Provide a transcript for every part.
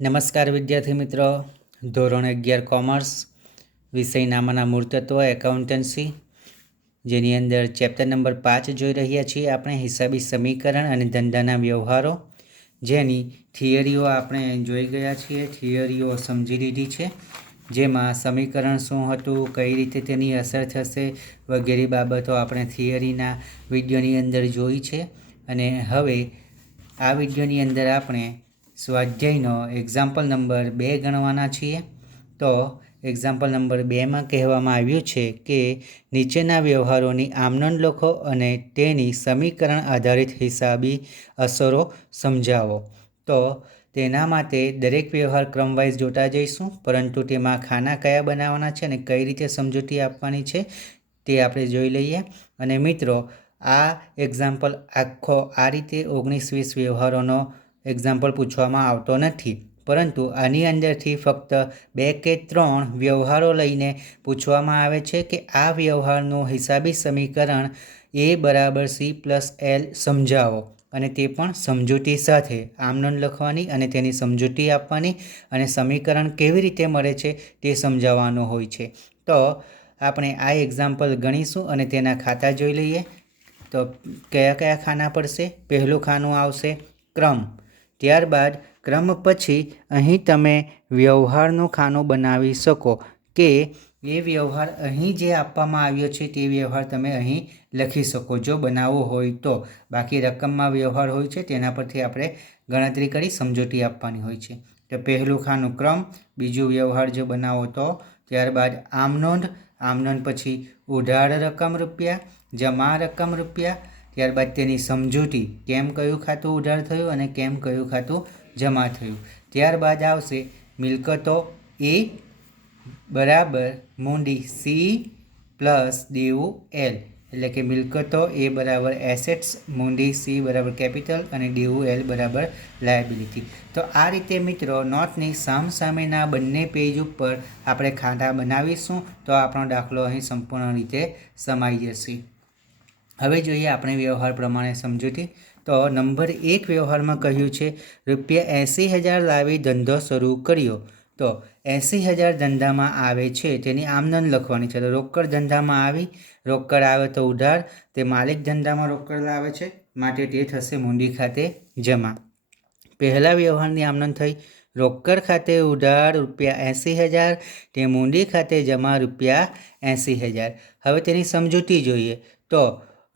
નમસ્કાર વિદ્યાર્થી મિત્રો, ધોરણ 11 કોમર્સ વિષય નામાના મૂળતત્વ એકાઉન્ટન્સી, જેની અંદર ચેપ્ટર નંબર 5 જોઈ રહ્યા છીએ આપણે, હિસાબી સમીકરણ અને ધંધાના વ્યવહારો, જેની થિયરીઓ આપણે જોઈ ગયા છીએ, થિયરીઓ સમજી લીધી છે, જેમાં સમીકરણ શું હતું, કઈ રીતે તેની અસર થશે વગેરે બાબતો આપણે થિયરીના વિડીયોની અંદર જોઈ છે. અને હવે આ વિડીયોની અંદર આપણે સ્વાધ્યાયનો એક્ઝામ્પલ નંબર 2 ગણવાના છીએ. તો એક્ઝામ્પલ નંબર 2માં કહેવામાં આવ્યું છે કે નીચેના વ્યવહારોની આમનોંધ લખો અને તેની સમીકરણ આધારિત હિસાબી અસરો સમજાવો. તો તેના માટે દરેક વ્યવહાર ક્રમવાઇઝ જોતા જઈશું, પરંતુ તેમાં ખાના કયા બનાવવાના છે અને કઈ રીતે સમજૂતી આપવાની છે તે આપણે જોઈ લઈએ. અને મિત્રો, આ એક્ઝામ્પલ આખો આ રીતે 19-20 વ્યવહારોનો એક્ઝામ્પલ પૂછવામાં આવતો નથી, પરંતુ આની અંદરથી ફક્ત 2 કે 3 વ્યવહારો લઈને પૂછવામાં આવે છે કે આ વ્યવહારનું હિસાબી સમીકરણ A = C+L સમજાવો, અને તે પણ સમજૂતી સાથે. આમ નોંધ લખવાની અને તેની સમજૂતી આપવાની અને સમીકરણ કેવી રીતે મળે છે તે સમજાવવાનું હોય છે. તો આપણે આ એક્ઝામ્પલ ગણીશું અને તેના ખાતા જોઈ લઈએ. તો કયા કયા ખાના પડશે? પહેલું ખાનું આવશે ક્રમ. ત્યારબાદ ક્રમ પછી અહીં તમે વ્યવહારનું ખાનું બનાવી શકો કે એ વ્યવહાર અહીં જે આપવામાં આવ્યો છે તે વ્યવહાર તમે અહીં લખી શકો જો બનાવવો હોય તો. બાકી રકમમાં વ્યવહાર હોય છે તેના પરથી આપણે ગણતરી કરી સમજૂતી આપવાની હોય છે. તો પહેલું ખાનું ક્રમ, બીજું વ્યવહાર જો બનાવો તો. ત્યારબાદ આમનોંધ, આમનોંધ પછી ઉધાર રકમ રૂપિયા, જમા રકમ રૂપિયા, ત્યારબાદ તેની સમજૂતી, કેમ કયું ખાતું ઉધાર થયું અને કેમ કયું ખાતું જમા થયું. ત્યારબાદ આવશે મિલકતો A બરાબર મૂડી C પ્લસ દેવું L, એટલે કે મિલકતો A બરાબર એસેટ્સ, મૂડી C બરાબર કેપિટલ અને દેવું L બરાબર લાયબિલિટી. તો આ રીતે મિત્રો નોટની સામસામેના બંને પેજ ઉપર આપણે ખાતા બનાવીશું તો આપણો દાખલો અહીં સંપૂર્ણ રીતે સમાઈ જશે. હવે જોઈએ આપણે વ્યવહાર પ્રમાણે સમજૂતી. તો નંબર 1 વ્યવહારમાં કહ્યું છે ₹80,000 લાવી ધંધો શરૂ કર્યો. તો 80,000 ધંધામાં આવે છે તેની આમનોંધ લખવાની છે. તો રોકડ ધંધામાં આવી, રોકડ આવે તો ઉધાર, તે માલિક ધંધામાં રોકડ લાવે છે માટે તે થશે મૂડી ખાતે જમા. પહેલા વ્યવહારની આમનોંધ થઈ, રોકડ ખાતે ઉધાર ₹80,000, તે મૂડી ખાતે જમા ₹80,000. હવે તેની સમજૂતી જોઈએ. તો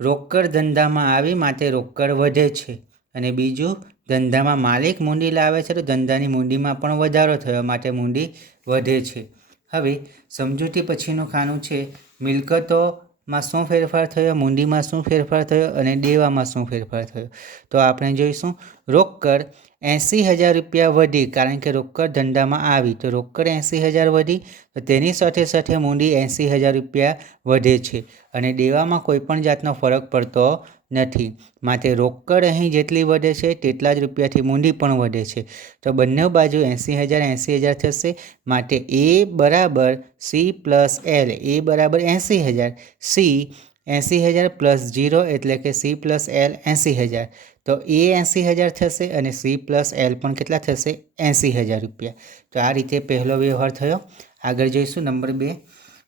રોકડ ધંધામાં આવી માટે રોકડ વધે છે, અને બીજું ધંધામાં માલિક મૂડી લાવે છે તો ધંધાની મૂડીમાં પણ વધારો થયો માટે મૂડી વધે છે. હવે સમજૂતી પછીનું ખાનું છે મિલકતોમાં શું ફેરફાર થયો, મૂડીમાં શું ફેરફાર થયો અને દેવામાં શું ફેરફાર થયો. તો આપણે જોઈશું રોકડ ₹80,000 વધી, કારણ કે રોકડ ધંધામાં આવી તો રોકડ 80,000 વધી, તો તેની સાથે સાથે મૂડી ₹80,000 વધે છે અને દેવામાં કોઈ પણ જાતનો ફરક પડતો નથી. માટે રોકડ અહીં જેટલી વધે છે તેટલા જ રૂપિયાથી મૂડી પણ વધે છે. તો બંને બાજુ 80,000 થશે. માટે A બરાબર C+L, A બરાબર 80,000, C 80,000 પ્લસ 0 એટલે કે C+L 80,000. તો A 80,000 થશે અને C+L પણ કેટલા થશે? ₹80,000. તો આ રીતે પહેલો વ્યવહાર થયો. આગળ જોઈશું નંબર 2.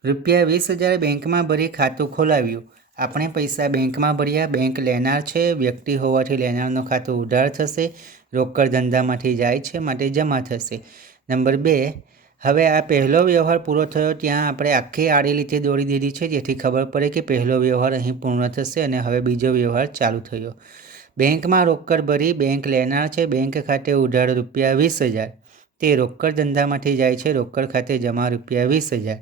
₹20,000 બેંકમાં ભરી ખાતું ખોલાવ્યું. આપણે પૈસા બેંકમાં ભર્યા, બેંક લેનાર છે, વ્યક્તિ હોવાથી લેનારનું ખાતું ઉધાર થશે, રોકડ ધંધામાંથી જાય છે માટે જમા થશે. નંબર 2. હવે આ પહેલો વ્યવહાર પૂરો થયો, ત્યાં આપણે આખી આડી લીટી દોરી દીધી છે જેથી ખબર પડે કે પહેલો વ્યવહાર અહીં પૂર્ણ થશે અને હવે બીજો વ્યવહાર ચાલુ થયો. બેંકમાં રોકડ ભરી, બેંક લેનાર છે, બેંક ખાતે ઉધાર ₹20,000, તે રોકડ ધંધામાંથી જાય છે, રોકડ ખાતે જમા ₹20,000.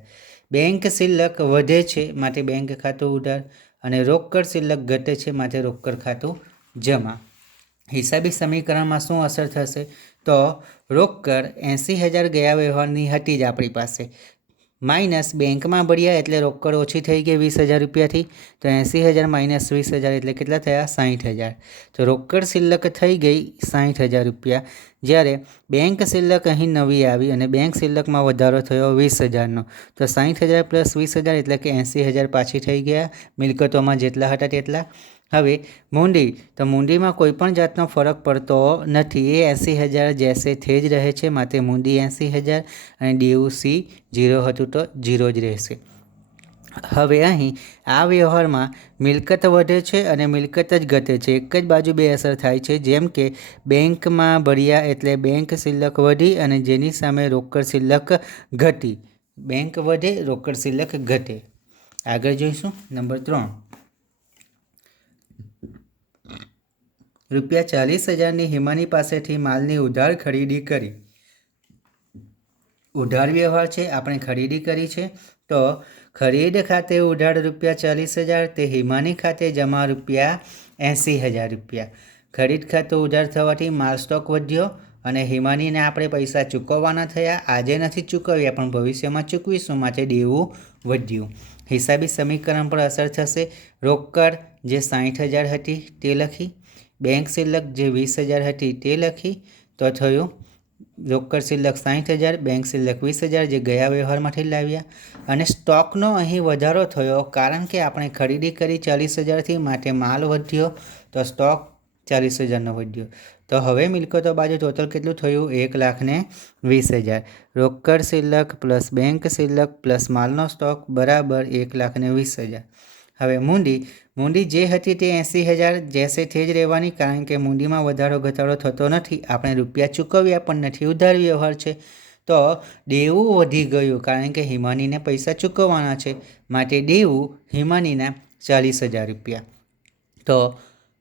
બેંક શિલ્લક વધે છે માટે બેંક ખાતું ઉધાર, અને રોકડ શિલ્લક ઘટે છે માટે રોકડ ખાતું જમા. હિસાબી સમીકરણમાં શું અસર થશે? તો રોકડ 80,000 ગયા વ્યવહારની હતી જ આપણી પાસે, માઇનસ બેંકમાં ભર્યા એટલે રોકડ ઓછી થઈ ગઈ ₹20,000થી, તો 80,000 માઇનસ 20,000 એટલે કેટલા થયા? 60,000. તો રોકડ શિલ્લક થઈ ગઈ ₹60,000, જ્યારે બેંક શિલ્લક અહીં નવી આવી અને બેંક શિલ્લકમાં વધારો થયો 20,000નો. તો 60,000 પ્લસ 20,000 એટલે કે 80,000 પાછી થઈ ગયા મિલકતોમાં જેટલા હતા તેટલા. હવે મૂંડી, તો મૂંડીમાં કોઈ પણ જાતનો ફરક પડતો નથી, એ 80,000 જેસે થે જ રહે છે, માટે મૂંડી 80,000 અને DUC 0 હતું તો 0 જ રહેશે. હવે અહીં આ વ્યવહારમાં મિલકત વધે છે અને મિલકત જ ઘટે છે, એક જ બાજુ બે અસર થાય છે. જેમ કે બેંકમાં ભર્યા એટલે બેંક શિલ્લક વધી અને જેની સામે રોકડ શિલ્લક ઘટી. બેંક વધે, રોકડ શિલ્લક ઘટે. આગળ જોઈશું નંબર 3. ₹40,000ની હિમાની પાસેથી માલની ઉધાર ખરીદી કરી. ઉધાર વ્યવહાર છે, આપણે ખરીદી કરી છે, તો ખરીદ ખાતે ઉધાર ₹40,000, તે હિમાની ખાતે જમા ₹80,000. ખરીદ ખાતું ઉધાર થવાથી માલ સ્ટોક વધ્યો અને હિમાનીને આપણે પૈસા ચૂકવવાના થયા. આજે નથી ચૂકવ્યા પણ ભવિષ્યમાં ચૂકવીશું, માટે દેવું વધ્યું. હિસાબી સમીકરણ પર અસર થશે. રોકડ જે 60,000 હતી તે લખી, બેંક શિલ્લક જે 20,000 હતી તે લખી, તો થયું રોકડ શિલ્લક 60,000, બેંક શિલ્લક 20,000 જે ગયા વ્યવહારમાંથી લાવ્યા. અને સ્ટોકનો અહીં વધારો થયો કારણ કે આપણે ખરીદી કરી 40,000થી, માટે માલ વધ્યો તો સ્ટોક 40,000નો વધ્યો. તો હવે મિલકતો બાજુ ટોટલ કેટલું થયું? 1,20,000. રોકડ શિલ્લક પ્લસ બેંક શિલ્લક પ્લસ માલનો સ્ટોક બરાબર 1,20,000. હવે મૂંડી જે હતી તે 80,000 જેસે થે જ રહેવાની, કારણ કે મૂંડીમાં વધારો ઘટાડો થતો નથી. આપણે રૂપિયા ચૂકવ્યા પણ નથી, ઉધાર વ્યવહાર છે. તો દેવું વધી ગયું કારણ કે હિમાનીને પૈસા ચૂકવવાના છે, માટે દેવું હિમાનીના ₹40,000. તો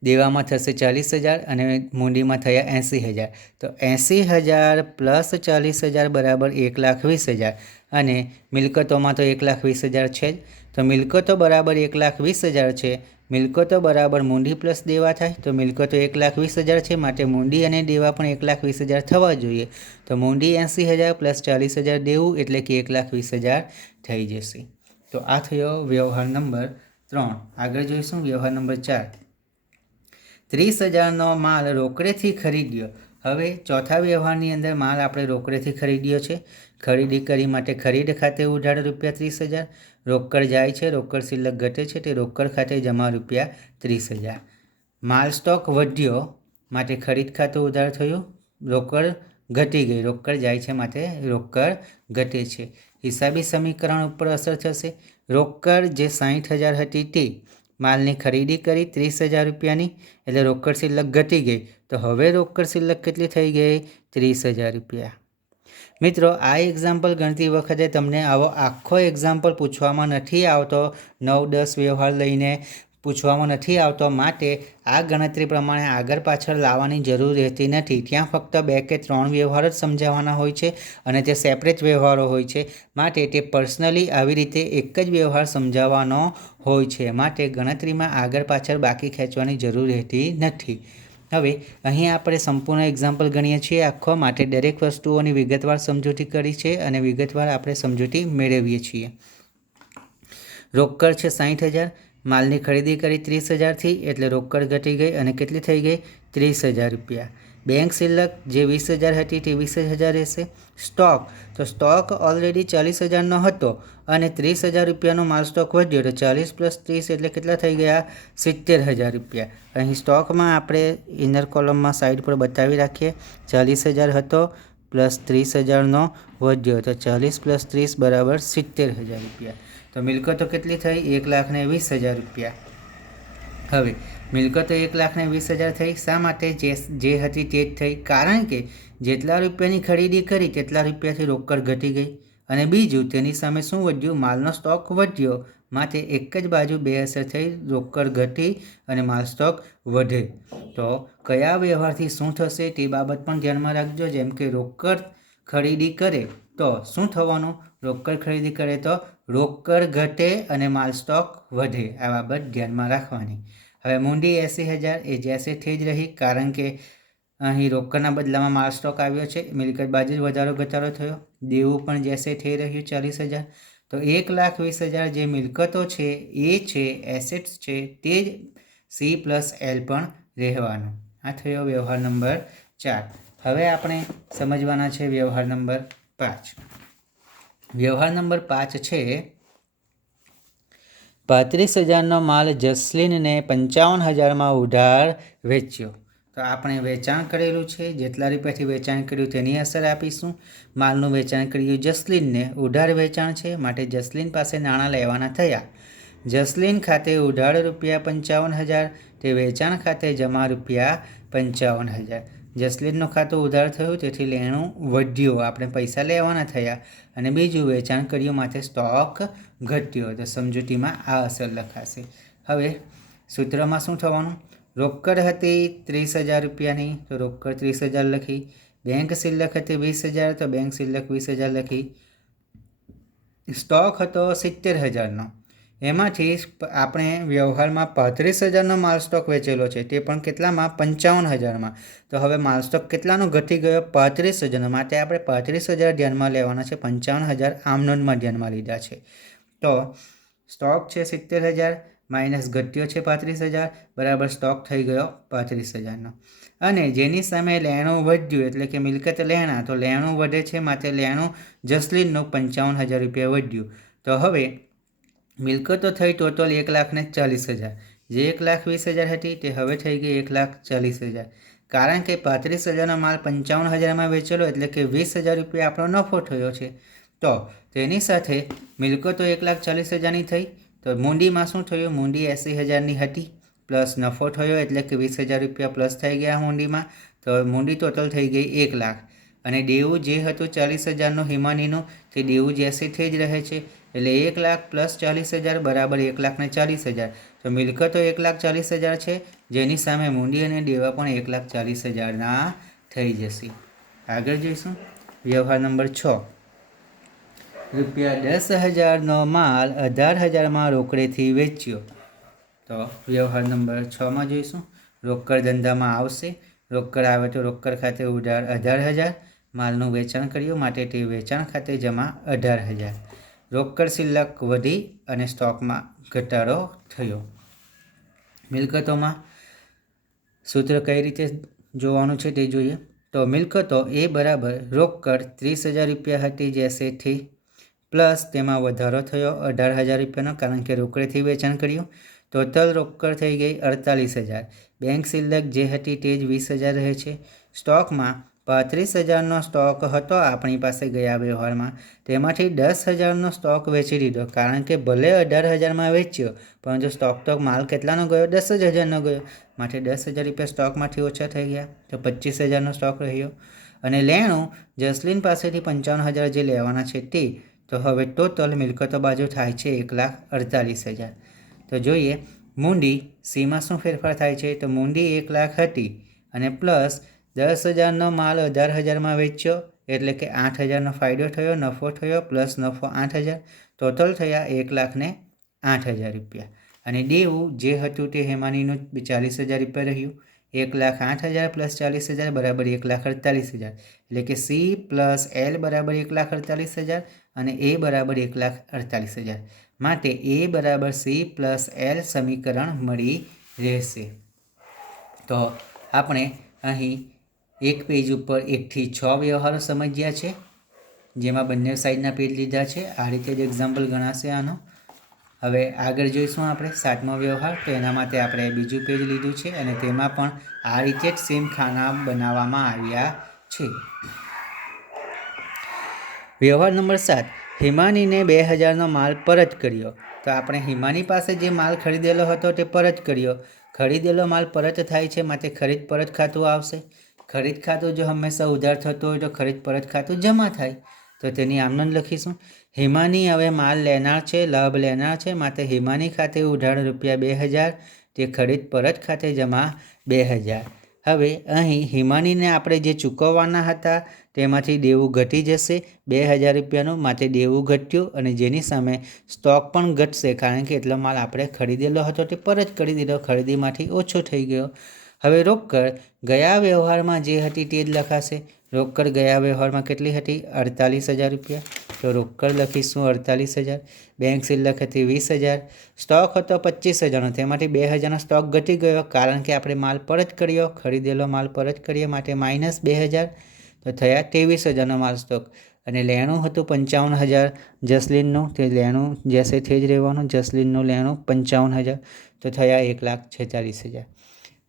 દેવામાં થશે 40,000 અને મૂંડીમાં થયા 80,000. તો 80,000 પ્લસ 40,000 બરાબર 1,20,000 અને મિલકતોમાં તો 1,20,000 છે જ. તો મિલકતો બરાબર 1,20,000 છે. મિલકતો બરાબર મૂંડી પ્લસ દેવા થાય, તો મિલકતો 1,20,000 છે, માટે મૂંડી અને દેવા પણ 1,20,000 થવા જોઈએ. તો મૂંડી 80,000 પ્લસ 40,000 દેવું એટલે કે 1,20,000 થઈ જશે. તો આ થયો વ્યવહાર નંબર 3. આગળ જોઈશું વ્યવહાર નંબર 4. 30,000નો માલ રોકડેથી ખરીદ્યો. હવે ચોથા વ્યવહારની અંદર માલ આપણે રોકડેથી ખરીદ્યો છે. ખરીદી કરી માટે ખરીદ ખાતે ઉધાર ₹30,000. રોકડ જાય છે, રોકડ શિલ્લક ઘટે છે, તે રોકડ ખાતે જમા ₹30,000. માલ સ્ટોક વધ્યો માટે ખરીદ ખાતું ઉધાર થયું, રોકડ ઘટી ગઈ, રોકડ જાય છે માટે રોકડ ઘટે છે. હિસાબી સમીકરણ ઉપર અસર થશે. રોકડ જે 60,000 હતી તે માલની ખરીદી કરી ₹30,000ની, એટલે રોકડ શિલ્લક ઘટી ગઈ. તો હવે રોકડ શિલ્લક કેટલી થઈ ગઈ? ₹30,000. મિત્રો, આ એક્ઝામ્પલ ગણતી વખતે તમને આવો આખો એક્ઝામ્પલ પૂછવામાં નથી આવતો, 9-10 વ્યવહાર લઈને પૂછવામાં નથી આવતો, માટે આ ગણતરી પ્રમાણે આગળ પાછળ લાવવાની જરૂર રહેતી નથી. ત્યાં ફક્ત 2 કે 3 વ્યવહાર જ સમજાવવાના હોય છે અને તે સેપરેટ વ્યવહારો હોય છે, માટે તે પર્સનલી આવી રીતે એક જ વ્યવહાર સમજાવવાનો હોય છે, માટે ગણતરીમાં આગળ પાછળ બાકી ખેંચવાની જરૂર રહેતી નથી. હવે અહીં આપણે સંપૂર્ણ એક્ઝામ્પલ ગણીએ છીએ આખો, માટે દરેક વસ્તુઓની વિગતવાર સમજૂતી કરી છે અને વિગતવાર આપણે સમજૂતી મેળવીએ છીએ. રોકડ છે 60,000, માલની ખરીદી કરી 30,000થી, એટલે રોકડ ઘટી ગઈ અને કેટલી થઈ ગઈ? ₹30,000. બેંક શિલ્લક જે 20,000 હતી તે 20,000 રહેશે. સ્ટોક, તો સ્ટોક ઓલરેડી 40,000નો હતો અને ₹30,000નો માલ સ્ટોક વધ્યો, તો 40 + 30 એટલે કેટલા થઈ ગયા? ₹70,000. અહીં સ્ટોકમાં આપણે ઇનર કોલમમાં સાઈડ પર બતાવી રાખીએ. 40,000 હતો પ્લસ 30,000નો વધ્યો, તો 40 + 30 બરાબર ₹70,000. તો મિલકતો કેટલી થઈ? ₹1,20,000. હવે મિલકતો 1,20,000 થઈ. શા માટે? જે હતી તે જ થઈ, કારણ કે જેટલા રૂપિયાની ખરીદી કરી તેટલા રૂપિયાથી રોકડ ઘટી ગઈ. અને બીજું, તેની સામે શું વધ્યું? માલનો સ્ટોક વધ્યો, માટે એક જ બાજુ બે અસર થઈ, રોકડ ઘટી અને માલ સ્ટોક વધે. તો કયા વ્યવહારથી શું થશે તે બાબત પણ ધ્યાનમાં રાખજો. જેમ કે રોકડ ખરીદી કરે તો શું થવાનું? રોકડ ખરીદી કરે તો રોકડ ઘટે અને માલ સ્ટોક વધે. આ બાબત ધ્યાનમાં રાખવાની. હવે મૂંડી 80,000 એ જેસે થે જ રહી, કારણ કે અહીં રોકડના બદલામાં માલ સ્ટોક આવ્યો છે, મિલકત બાજુ જ વધારો ઘટાડો થયો. દેવું પણ જેસે થે રહ્યું 40,000. તો 1,20,000 જે મિલકતો છે એ છે, એસેટ્સ છે, તે જ C+L પણ રહેવાનું. આ થયો વ્યવહાર નંબર 4. હવે આપણે સમજવાના છે વ્યવહાર નંબર 5. વ્યવહાર નંબર 5 છે 35,000નો માલ જસલીનને 55,000માં ઉધાર વેચ્યો. તો આપણે વેચાણ કરેલું છે, જેટલા રૂપિયાથી વેચાણ કર્યું તેની અસર આપીશું. માલનું વેચાણ કર્યું જસલીનને, ઉધાર વેચાણ છે માટે જસલીન પાસે નાણાં લેવાના થયા. જસલીન ખાતે ઉધાર રૂપિયા 55,000, તે વેચાણ ખાતે જમા રૂપિયા 55,000. જસલીનનું ખાતું ઉધાર થયું તેથી લેણું વધ્યો, આપણે પૈસા લેવાના થયા. અને બીજું વેચાણ કર્યું માટે સ્ટોક ઘટ્યો. તો સમજૂતીમાં આ અસર લખાશે. હવે સૂત્રમાં શું થવાનું? રોકડ હતી 30,000 રૂપિયાની, તો રોકડ 30,000 લખી. બેંક શિલ્લક હતી 20,000, તો બેંક શિલ્લક 20,000 લખી. સ્ટોક હતો 70,000નો, એમાંથી આપણે વ્યવહારમાં 35,000નો માલ સ્ટોક વેચેલો છે, તે પણ કેટલામાં? 55,000માં. તો હવે માલ સ્ટોક કેટલાનો ઘટી ગયો? 35,000નો. માટે આપણે 35,000 ધ્યાનમાં લેવાના છે, 55,000 આમનોંધમાં ધ્યાનમાં લીધા છે. તો સ્ટોક છે 70,000 માઇનસ ઘટ્યો છે 35,000 બરાબર સ્ટોક થઈ ગયો 35,000નો. અને જેની સામે લેણું વધ્યું એટલે કે મિલકત લેણા, તો લેણું વધે છે માટે લેણું જસલીનનું 55,000 રૂપિયા વધ્યું. તો હવે મિલકતો થઈ ટોટલ 1,40,000, જે 1,20,000 હતી તે હવે થઈ ગઈ 1,40,000. કારણ કે 35,000નો માલ 55,000માં વેચેલો એટલે કે 20,000 રૂપિયા આપણો નફો થયો છે. તો તેની સાથે મિલકતો 1,40,000ની થઈ. તો મૂડીમાં શું થયું? મૂડી 80,000ની હતી, પ્લસ નફો થયો એટલે કે 20,000 રૂપિયા પ્લસ થઈ ગયા મૂડીમાં. તો મૂડી ટોટલ થઈ ગઈ 1,00,000. અને દેવું જે હતું 40,000નું હિમાનીનું, તે દેવું જેસે થઈ જ રહે છે એટલે 1,00,000 પ્લસ 40,000 બરાબર 1,40,000. તો મિલકતો 1,40,000 છે, જેની સામે મૂડી અને દેવા પણ 1,40,000ના થઈ જશે. આગળ જોઈશું વ્યવહાર નંબર 6. રૂપિયા 10,000નો માલ 18,000માં રોકડેથી વેચ્યો. તો વ્યવહાર નંબર 6માં જોઈશું. રોકડ ધંધામાં આવશે, રોકડ આવે તો રોકડ ખાતે ઉધાર 18,000, માલનું વેચાણ કર્યું માટે તે વેચાણ ખાતે જમા 18,000. રોકડ શિલ્લક વધી અને સ્ટોકમાં ઘટાડો થયો. મિલકતોમાં સૂત્ર કઈ રીતે જોવાનું છે તે જોઈએ. તો મિલકતો એ બરાબર રોકડ 30,000 રૂપિયા હતી જેસેથી, પ્લસ તેમાં વધારો થયો 18,000 રૂપિયાનો, કારણ કે રોકડેથી વેચાણ કર્યું. ટોટલ રોકડ થઈ ગઈ 48,000. બેંક શિલ્લક જે હતી તે જ 20,000 રહે છે. સ્ટોકમાં 35,000નો સ્ટોક હતો આપણી પાસે ગયા વ્યવહારમાં, તેમાંથી 10,000નો સ્ટોક વેચી દીધો, કારણ કે ભલે 18,000માં વેચ્યો પરંતુ સ્ટોક તો માલ કેટલાનો ગયો? 10,000નો ગયો. માટે 10,000 રૂપિયા સ્ટોકમાંથી ઓછા થઈ ગયા, તો 25,000નો સ્ટોક રહ્યો. અને લેણું જસલીન પાસેથી 55,000 જે લેવાના છે તે. તો હવે ટોટલ મિલકતો બાજુ થાય છે 1,48,000. તો જોઈએ મૂડી સીમાં શું ફેરફાર થાય છે. તો મૂડી 1,00,000 હતી અને પ્લસ 10,000નો માલ 18,000માં વેચ્યો એટલે કે 8,000નો ફાયદો થયો, નફો થયો, પ્લસ નફો 8,000, ટોટલ થયા 1,08,000 રૂપિયા. અને દેવું જે હતું તે હેમાનીનું 40,000 રૂપિયા રહ્યું. 1,08,000 પ્લસ 40,000 બરાબર 1,48,000. એટલે કે સી પ્લસ એલ બરાબર 1,48,000 અને એ બરાબર 1,48,000. માટે એ બરાબર સી પ્લસ એલ સમીકરણ મળી રહેશે. તો આપણે અહીં એક પેજ ઉપર 1 થી 6 વ્યવહારો સમજ્યા છે, જેમાં બંને સાઈડના પેજ લીધા છે. આ રીતે જ એક્ઝામ્પલ ગણાશે આનો. હવે આગળ જોઈશું આપણે 7મો વ્યવહાર. તો એના માટે આપણે બીજું પેજ લીધું છે અને તેમાં પણ આ રીતે જ સેમ ખાના બનાવવામાં આવ્યા છે. વ્યવહાર નંબર 7. હિમાનીને 2,000નો માલ પરત કર્યો. તો આપણે હિમાની પાસે જે માલ ખરીદેલો હતો તે પરત કર્યો. ખરીદેલો માલ પરત થાય છે માટે ખરીદ પરત ખાતું આવશે. ખરીદ ખાતું જો હંમેશા ઉધાર થતું હોય તો ખરીદ પરત ખાતું જમા થાય. તો તેની આમનોંધ લખીશું. હિમાની હવે માલ લેનાર છે, લાભ લેનાર છે, માટે હિમાની ખાતે ઉધાર રૂપિયા 2,000, તે ખરીદ પરત ખાતે જમા 2,000. હવે અહીં હિમાનીને આપણે જે ચૂકવવાના હતા તેમાંથી દેવું ઘટી જશે 2,000 રૂપિયાનું, માટે દેવું ઘટ્યું અને જેની સામે સ્ટોક પણ ઘટશે, કારણ કે એટલો માલ આપણે ખરીદેલો હતો તે પરત કરી દીધો, ખરીદીમાંથી ઓછો થઈ ગયો. હવે રોકડ ગયા વ્યવહારમાં જે હતી તે જ લખાશે. રોકડ ગયા વ્યવહારમાં કેટલી હતી? 48,000 રૂપિયા. તો રોકડ લખીશું 48,000. બેંક શિલ્લક હતી 20,000. સ્ટોક હતો 25,000નો, તેમાંથી 2,000નો સ્ટોક ઘટી ગયો, કારણ કે આપણે માલ પરત કર્યો, ખરીદેલો માલ પરત કર્યો, માટે -2,000. તો થયા 23,000નો માલ સ્ટોક. અને લેણું હતું 55,000 જસલીનનું, તે લેણું જેસે તે જ રહેવાનું, જસલીનનું લેણું 55,000, તો થયા 1,46,000.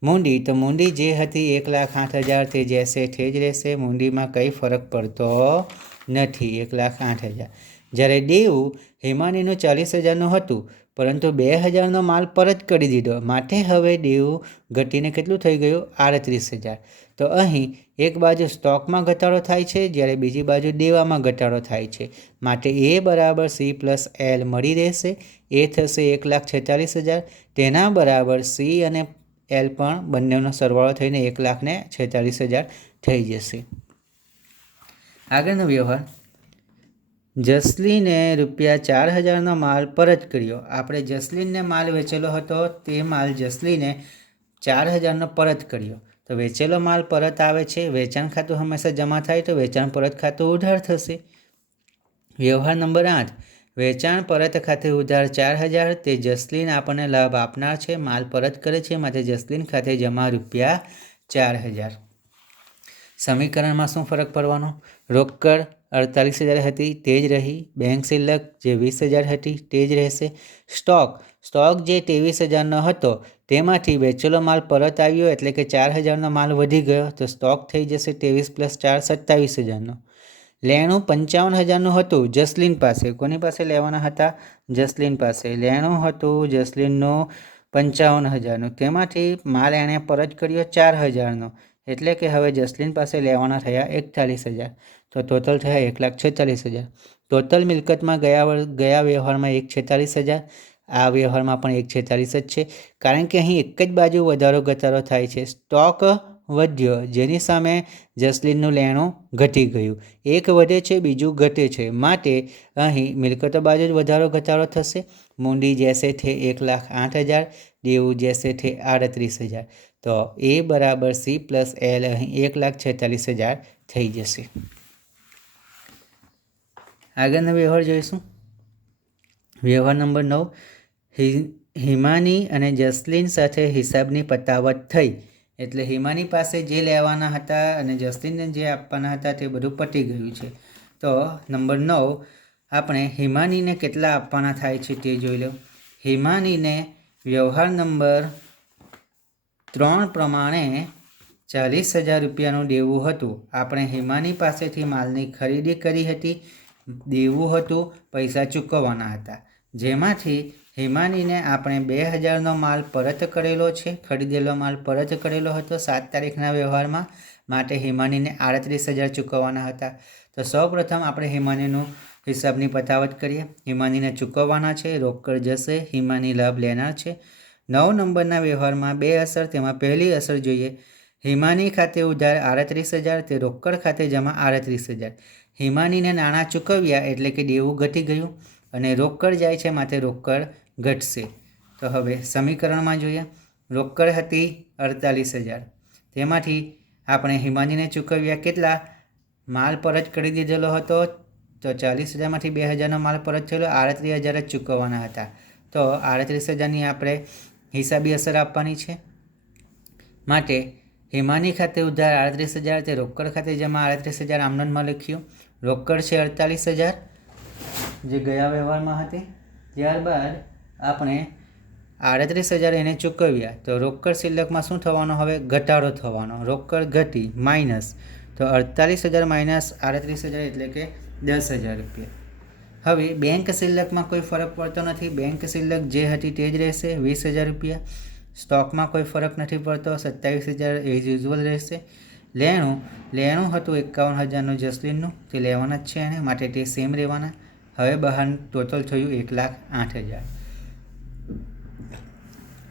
મૂંડી, તો મૂંડી જે હતી 1,08,000 તે જેસે તે જ રહેશે, મૂંડીમાં કંઈ ફરક પડતો નથી, 1,08,000. જ્યારે દેવું હિમાનીનું 40,000નું હતું પરંતુ 2,000નો માલ પરત કરી દીધો, માટે હવે દેવું ઘટીને કેટલું થઈ ગયું? 38,000. તો અહીં એક બાજુ સ્ટોકમાં ઘટાડો થાય છે જ્યારે બીજી બાજુ દેવામાં ઘટાડો થાય છે, માટે એ બરાબર સી પ્લસ એલ મળી રહેશે. એ થશે 1,46,000, તેના બરાબર સી અને એલ પણ બંનેનો સરવાળો થઈને 1,46,000 થઈ જશે. આગળનો વ્યવહાર, જસલીને ₹4,000નો માલ પરત કર્યો. આપણે જસલીનને માલ વેચેલો હતો તે માલ જસલીને 4,000નો પરત કર્યો. તો વેચેલો માલ પરત આવે છે, વેચાણ ખાતું હંમેશા જમા થાય તો વેચાણ પરત ખાતું ઉધાર થશે. વ્યવહાર નંબર 8, વેચાણ પરત ખાતે ઉધાર 4,000, તે જસલીન આપણને લાભ આપનાર છે, માલ પરત કરે છે, માટે જસલીન ખાતે જમા ₹4,000. સમીકરણમાં શું ફરક પડવાનો? રોકડ 48,000 હતી તે જ રહી, બેંક શિલ્લક જે 20,000 હતી તે જ રહેશે. સ્ટોક જે 23,000નો હતો તેમાંથી વેચેલો માલ પરત આવ્યો એટલે કે 4,000નો માલ વધી ગયો, તો સ્ટોક થઈ જશે 23 + 4 27,000નો. લેણું 55,000નું હતું જસલીન પાસે. કોની પાસે લેવાના હતા? જસલીન પાસે. લેણું હતું જસલીનનું 55,000નું, તેમાંથી માલ એણે પરત કર્યો 4,000નો, એટલે કે હવે જસલીન પાસે લેવાના થયા 41,000, તો ટોટલ થયા 1,46,000. ટોટલ મિલકતમાં ગયા વ્યવહારમાં 1,46,000, આ વ્યવહારમાં પણ 1,46 જ છે, કારણ કે અહીં એક જ બાજુ વધારો ઘટાડો થાય છે. સ્ટોક વધ્યો જેની સામે જસલીનનું લેણું ઘટી ગયું, એક વધે છે બીજું ઘટે છે, માટે અહીં મિલકતો બાજુ જ વધારો ઘટાડો થશે. મૂંડી જેસે થે 1,08,000, દેવું જેસે થે 38,000, તો એ બરાબર સી પ્લસ એલ અહીં 1,46,000 થઈ જશે. આગળનો વ્યવહાર જોઈશું. વ્યવહાર નંબર 9, હિમાની અને જસલીન સાથે હિસાબની પતાવટ થઈ, એટલે હિમાની પાસે જે લેવાના હતા અને જસલીનને જે આપવાના હતા તે બધું પતી ગયું છે. તો નંબર 9, આપણે હિમાનીને કેટલા આપવાના થાય છે તે જોઈ લો. હિમાનીને વ્યવહાર નંબર 3 પ્રમાણે 40,000 રૂપિયાનું દેવું હતું. આપણે હિમાની પાસેથી માલની ખરીદી કરી હતી, દેવું હતું, પૈસા ચૂકવવાના હતા, જેમાંથી હિમાનીને આપણે 2,000નો માલ પરત કરેલો છે, ખરીદેલો માલ પરત કરેલો હતો 7 તારીખના વ્યવહારમાં, માટે હિમાનીને 38,000 ચૂકવવાના હતા. તો સૌપ્રથમ આપણે હિમાનીનું હિસાબની પતાવટ કરીએ. હિમાનીને ચૂકવવાના છે, રોકડ જશે, હિમાની લાભ લેનાર છે. 9 નંબરના વ્યવહારમાં 2 અસર, તેમાં પહેલી અસર જોઈએ. હિમાની ખાતે ઉધાર 38,000, તે રોકડ ખાતે જમા 38,000. હિમાનીને નાણાં ચૂકવ્યા એટલે કે દેવું ઘટી ગયું અને રોકડ જાય છે, માટે રોકડ ઘટશે. તો હવે સમીકરણમાં જોઈએ. રોકડ હતી 48,000, તેમાંથી આપણે હિમાનીને ચૂકવ્યા કેટલા? માલ પરત કરી દીધેલો હતો, તો 40,000માંથી 2,000નો માલ પરત થયેલો, 38,000 જ ચૂકવવાના હતા. તો 38,000ની આપણે હિસાબી અસર આપવાની છે, માટે હિમાની ખાતે ઉધાર 38,000, તે રોકડ ખાતે જમા 38,000 આમનોંધમાં લખ્યું. રોકડ છે 48,000 જે ગયા વ્યવહારમાં હતી. ત્યારબાદ આપણે 38,000 એને ચૂકવ્યા, તો રોકડ શિલ્લકમાં શું થવાનો? હવે ઘટાડો થવાનો, રોકડ ઘટી માઇનસ, તો 48,000 માઇનસ 38,000 એટલે કે 10,000 રૂપિયા. હવે બેંક શિલ્લકમાં કોઈ ફરક પડતો નથી, બેંક શિલ્લક જે હતી તે જ રહેશે 20,000 રૂપિયા. સ્ટોકમાં કોઈ ફરક નથી પડતો, 27,000 એઝ યુઝ્યુઅલ રહેશે. લેણું હતું 51,000નું જસલીનનું, તે લેવાના જ છે એને, માટે તે સેમ રહેવાના. હવે બહાર ટોટલ થયું 1,08,000.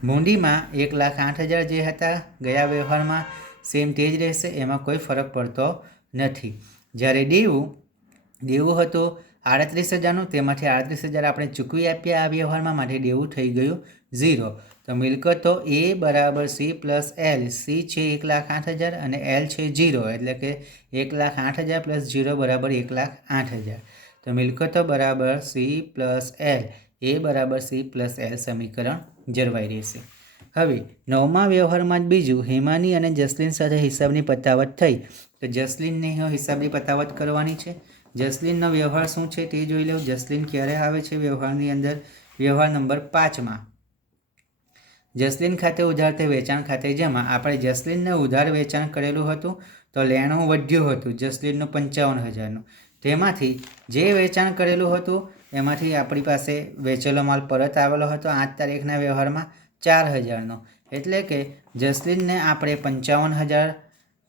મૂંડીમાં 1,08,000 જે હતા ગયા વ્યવહારમાં સેમ તે જ રહેશે, એમાં કોઈ ફરક પડતો નથી. જ્યારે દેવું હતું 38,000નું, તેમાંથી 38,000 આપણે ચૂકવી આપ્યા આ વ્યવહારમાં, માટે દેવું થઈ ગયું 0. તો મિલકતો એ બરાબર સી પ્લસ એલ, સી છે 1,08,000 અને એલ છે 0, એટલે કે 1,08,000 પ્લસ 0 બરાબર 1,08,000. તો મિલકતો બરાબર સી પ્લસ એલ, એ બરાબર સી પ્લસ એલ સમીકરણ જળવાઈ રહેશે. હવે નવમા વ્યવહારમાં જ બીજું હેમાની અને જસલીન સાથે હિસાબની પતાવટ થઈ તો જસલીનને હિસાબની પતાવટ કરવાની છે. જસલીનનો વ્યવહાર શું છે તે જોઈ લો. જસલીન ક્યારે આવે છે વ્યવહારની અંદર? વ્યવહાર નંબર 5માં જસલીન ખાતે ઉધાર તે વેચાણ ખાતે જમા. આપણે જસલીનને ઉધાર વેચાણ કરેલું હતું તો લેણું વધ્યું હતું જસલીનનું 55,000નું. તેમાંથી જે વેચાણ કરેલું હતું એમાંથી આપણી પાસે વેચેલો માલ પરત આવેલો હતો 8 તારીખના વ્યવહારમાં 4,000નો. એટલે કે જસલીનને આપણે 55,000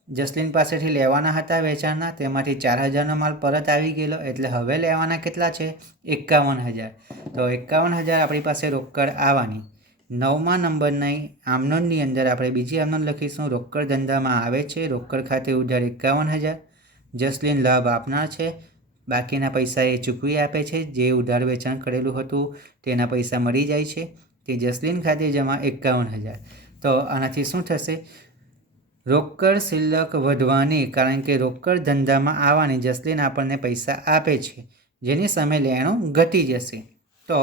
જસલીન પાસેથી લેવાના હતા વેચાણના, તેમાંથી 4,000નો માલ પરત આવી ગયેલો. એટલે હવે લેવાના કેટલા છે? 51,000. તો 51,000 આપણી પાસે રોકડ આવવાની. 9મા નંબરની આમનોંધની અંદર આપણે બીજી આમનોંધ લખીશું. રોકડ ધંધામાં આવે છે, રોકડ ખાતે ઉધાર 51,000. જસલીન લાભ આપનાર છે, બાકીના પૈસા એ ચૂકવી આપે છે. જે ઉધાર વેચાણ કરેલું હતું તેના પૈસા મળી જાય છે. તે જસલીન ખાતે જમા 51,000. તો આનાથી શું થશે? રોકડ શિલ્લક વધવાની, કારણ કે રોકડ ધંધામાં આવવાની. જસલીન આપણને પૈસા આપે છે જેની સામે લેણું ઘટી જશે. તો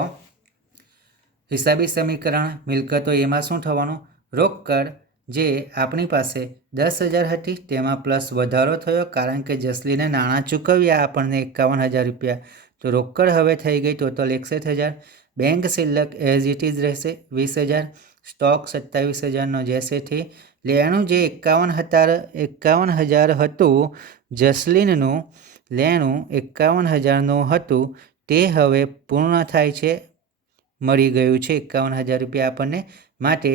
હિસાબી સમીકરણ મિલકતો એમાં શું થવાનું? રોકડ જે આપણી પાસે 10,000 હતી તેમાં પ્લસ વધારો થયો, કારણ કે જસલીને નાણાં ચૂકવ્યા આપણને 51,000 રૂપિયા. તો રોકડ હવે થઈ ગઈ ટોટલ 61,000. બેંક શિલ્લક એઝ ઇટ ઇઝ રહેશે 20,000. સ્ટોક 27,000નો જશે તે. લેણું જે 51,000 હતું જસલીનનું લેણું 51,000નું હતું તે હવે પૂર્ણ થાય છે, મળી ગયું છે 51,000 રૂપિયા આપણને. માટે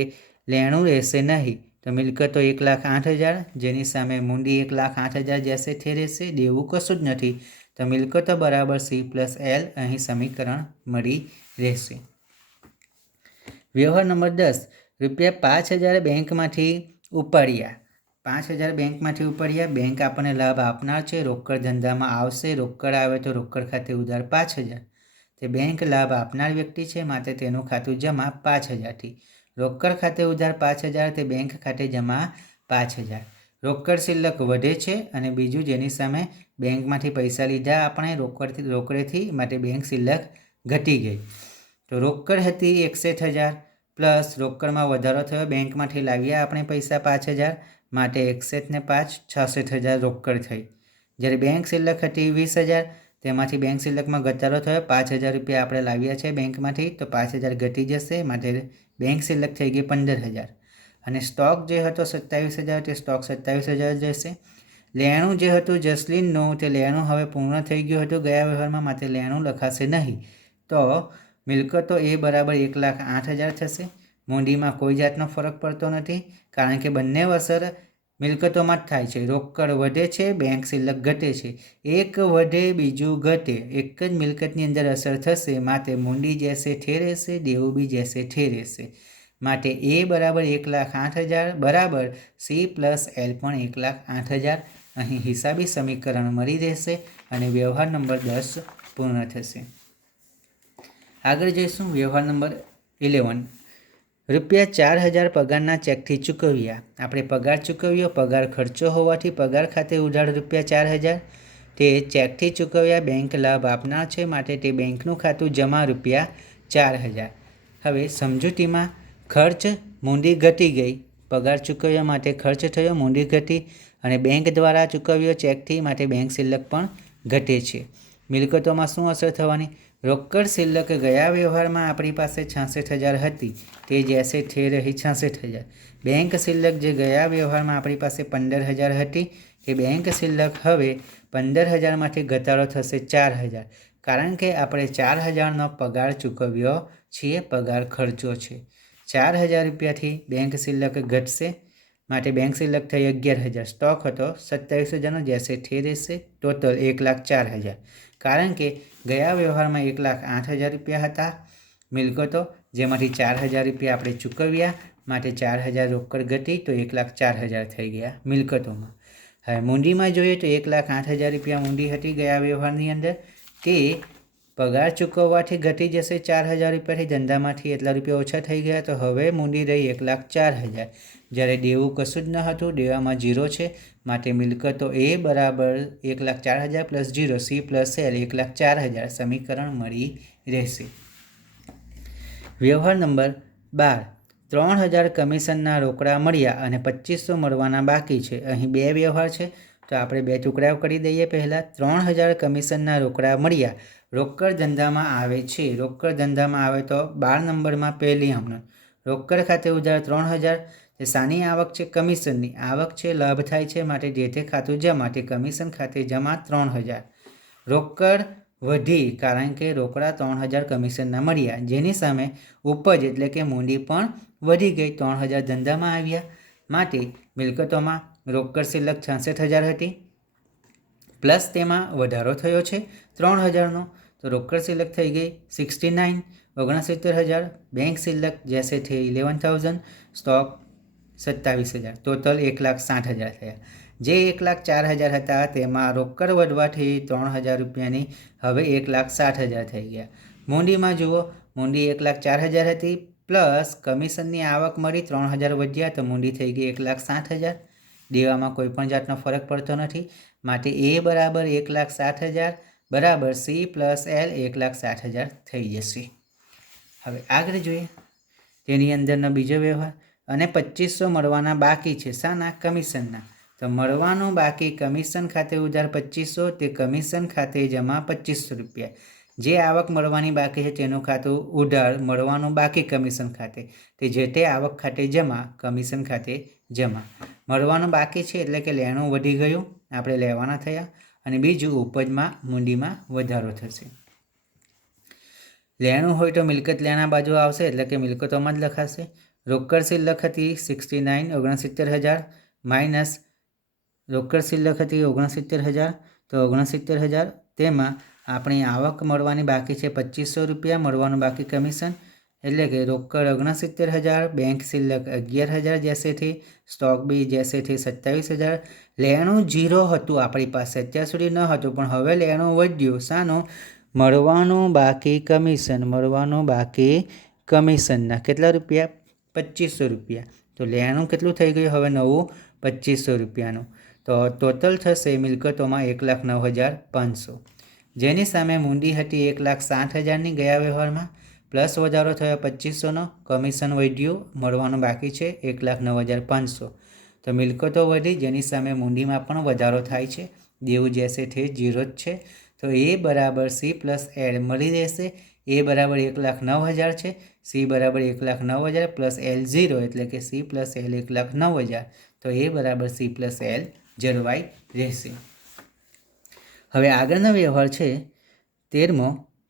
લેણું રહેશે નહીં. તો મિલકતો 1,08,000, જેની સામે મૂડી 1,08,000 જશે તે રહેશે. દેવું કશું જ નથી. તો મિલકતો બરાબર C+L અહીં સમીકરણ મળી રહેશે. વ્યવહાર નંબર 10 ₹5,000 બેંકમાંથી ઉપાડ્યા. 5,000 બેંકમાંથી ઉપાડ્યા. બેંક આપણને લાભ આપનાર છે, રોકડ ધંધામાં આવશે. રોકડ આવે તો રોકડ ખાતે ઉધાર 5,000. તે બેંક લાભ આપનાર વ્યક્તિ છે, માટે તેનું ખાતું જમા 5,000થી. રોકડ ખાતે ઉધાર 5,000, તે બેંક ખાતે જમા 5,000. રોકડ શિલ્લક વધે છે અને બીજું જેની સામે બેંકમાંથી પૈસા લીધા આપણે રોકડેથી, માટે બેંક શિલ્લક ઘટી ગઈ. તો રોકડ હતી 61,000 પ્લસ રોકડમાં વધારો થયો, બેંકમાંથી લાવ્યા આપણે પૈસા 5,000, માટે 61 ને 5 66,000 રોકડ થઈ. જ્યારે બેંક શિલ્લક હતી 20,000, તેમાંથી બેંક શિલ્લકમાં ઘટાડો થયો. 5,000 રૂપિયા આપણે લાવ્યા છે બેંકમાંથી, તો 5,000 ઘટી જશે, માટે બેંક શિલ્લક થઈ ગઈ 15,000. અને સ્ટોક જે હતો 27,000, તે સ્ટોક 27,000 જશે. લેણું જે હતું જસલીનનું, તે લેણું હવે પૂર્ણ થઈ ગયું હતું ગયા વ્યવહારમાં, માટે લેણું લખાશે નહીં. તો મિલકતો એ બરાબર 1,08,000 થશે. મૂડીમાં કોઈ જાતનો ફરક પડતો નથી, કારણ કે બંને અસર મિલકતોમાં જ થાય છે. રોકડ વધે છે, બેંક શિલ્લક ઘટે છે. એક વધે બીજું ઘટે, એક જ મિલકતની અંદર અસર થશે, માટે મૂડી જશે ઠે રહેશે, દેવું બી જશે ઠે રહેશે. માટે એ બરાબર 1,08,000 બરાબર C+L પણ 1,08,000. અહીં હિસાબી સમીકરણ મળી રહેશે અને વ્યવહાર નંબર 10 પૂર્ણ થશે. આગળ જઈશું વ્યવહાર નંબર 11. ₹4,000 પગારના ચેકથી ચૂકવ્યા. આપણે પગાર ચૂકવ્યો, પગાર ખર્ચો હોવાથી પગાર ખાતે ઉધાર ₹4,000 તે ચેકથી ચૂકવ્યા. બેંક લાભ આપનાર છે, માટે તે બેંકનું ખાતું જમા ₹4,000. હવે સમજૂતીમાં ખર્ચ મૂડી ઘટી ગઈ, પગાર ચૂકવ્યા માટે ખર્ચ થયો, મૂડી ઘટી, અને બેંક દ્વારા ચૂકવ્યો ચેકથી, માટે બેંક શિલ્લક પણ ઘટે છે. મિલકતોમાં શું અસર થવાની? રોકડ શિલ્લક ગયા વ્યવહારમાં આપણી પાસે 66,000 હતી, તે જશે તે રહી 66,000. બેંક શિલ્લક જે ગયા વ્યવહારમાં આપણી પાસે 15,000 હતી, તે બેંક શિલ્લક હવે 15,000માંથી ઘટાડો થશે 4,000, કારણ કે આપણે 4,000નો પગાર ચૂકવ્યો છીએ, પગાર ખર્ચો છે. 4,000 રૂપિયાથી બેંક શિલ્લક ઘટશે, માટે બેંક શિલ્લક થઈ 11,000. સ્ટોક હતો 27,000નો, જશે તે રહેશે. ટોટલ 1,04,000, કારણ કે ગયા વ્યવહારમાં 1,08,000 રૂપિયા હતા મિલકતો, જેમાંથી 4,000 રૂપિયા આપણે ચૂકવ્યા, માટે 4,000 રોકડ ઘટી, તો 1,04,000 થઈ ગયા મિલકતોમાં. હવે મૂડીમાં જોઈએ તો 1,08,000 રૂપિયા મૂડી હતી ગયા વ્યવહારની અંદર, તે પગાર ચૂકવવાથી ઘટી જશે 4,000 રૂપિયાથી, ધંધામાંથી એટલા રૂપિયા ઓછા થઈ ગયા, તો હવે મૂડી રહી 1,04,000. જ્યારે દેવું કશું જ ન હતું, દેવામાં 0 છે, માટે મિલકતો એ બરાબર 1,04,000 પ્લસ 0 C+L 1,04,000 સમીકરણ મળી રહેશે. વ્યવહાર નંબર 12. 3000 કમિશનના રોકડા મળ્યા અને 2500 મળવાના બાકી છે। અહીં બે વ્યવહાર છે તો આપણે બે ટુકડાઓ કરી દઈએ। પહેલાં 3000 કમિશનના રોકડા મળ્યા, રોકડ ધંધામાં આવે છે। રોકડ ધંધામાં આવે તો 12 નંબરમાં પહેલી હમણાં રોકડ ખાતે ઉધાર 3000, તે શાની આવક છે? કમિશનની આવક છે, લાભ થાય છે માટે જે તે ખાતું જમા, તે કમિશન ખાતે જમા 3000। રોકડ વધી કારણ કે રોકડા 3000 કમિશનના મળ્યા, જેની સામે ઉપજ એટલે કે મૂડી પણ વધી ગઈ, 3000 ધંધામાં આવ્યા માટે મિલકતોમાં રોકડ શિલ્લક 66000 હતી, પ્લસ તેમાં વધારો થયો છે 3000નો, તો રોકડ શિલ્લક થઈ ગઈ 69 69000, બેંક શિલ્લક जैसे थे 11000, સ્ટોક 27000, ટોટલ 1,60,000 થયા। જે 1,04,000 હતા તેમાં રોકડ વધવાથી 3000 રૂપિયાની હવે 1,60,000 થઈ ગયા। મૂડીમાં જુઓ, મૂડી 1,04,000 હતી, પ્લસ કમિશનની આવક મળી 3000 વધ્યા તો મૂડી થઈ ગઈ 1,60,000। દેવામાં કોઈ પણ જાતનો ફરક પડતો નથી માટે એ બરાબર 1,60,000 બરાબર સી પ્લસ એલ 1,60,000 થઈ જશે। હવે આગળ જોઈએ, તેની અંદરનો બીજો વ્યવહાર અને 2500 મળવાના બાકી છે, શાના? કમિશનના। તો મળવાનું બાકી કમિશન ખાતે ઉધાર 2500, તે કમિશન ખાતે જમા 2500 રૂપિયા। જે આવક મળવાની બાકી છે તેનું ખાતું ઉધાર, મળવાનું બાકી કમિશન ખાતે, તે જે તે આવક ખાતે જમા, કમિશન ખાતે જમા। મળવાનું બાકી છે એટલે કે લેણું વધી ગયું, આપણે લેવાના થયા, અને બીજું ઉપજમાં મૂડીમાં વધારો થશે। લેણું હોય તો મિલકત લેણા બાજુ આવશે એટલે કે મિલકતોમાં જ લખાશે। રોકડ શિલ્લક હતી 69 69000 માઇનસ રોકડ શિલ્લક હતી 69000, તો 69000 તેમાં આપણી આવક મળવાની બાકી છે 2500 રૂપિયા, મળવાનું બાકી કમિશન એટલે કે રોકડ 69000, બેંક શિલ્લક 11000 જૈસેથી, સ્ટોક બી જૈસેથી 27000। લેણું 0 હતું આપણી પાસે, અત્યાર સુધી ન હતું પણ હવે લેણું વધ્યું, શાનું? મળવાનું બાકી કમિશન, મળવાનું બાકી કમિશનના કેટલા રૂપિયા? 2500 રૂપિયા। તો લેણું કેટલું થઈ ગયું હવે નવું? 2500 રૂપિયાનું। તો ટોટલ થશે મિલકતોમાં 1,09,500, જેની સામે મૂડી હતી 1,60,000ની ગયા વ્યવહારમાં, પ્લસ વધારો થયો 2500નો, કમિશન વધ્યું, મળવાનું બાકી છે 1,09,500। તો મિલકતો વધી, જેની સામે મૂડીમાં પણ વધારો થાય છે, દેવું જૈસે થે 0 જ છે, તો એ બરાબર સી પ્લસ એલ મળી રહેશે। એ બરાબર 1,09,000 છે, સી બરાબર 1,09,000 પ્લસ એલ 0 એટલે કે સી પ્લસ એલ 1,09,000, તો એ બરાબર સી પ્લસ એલ જળવાઈ રહેશે। હવે આગળનો વ્યવહાર છે 13મો,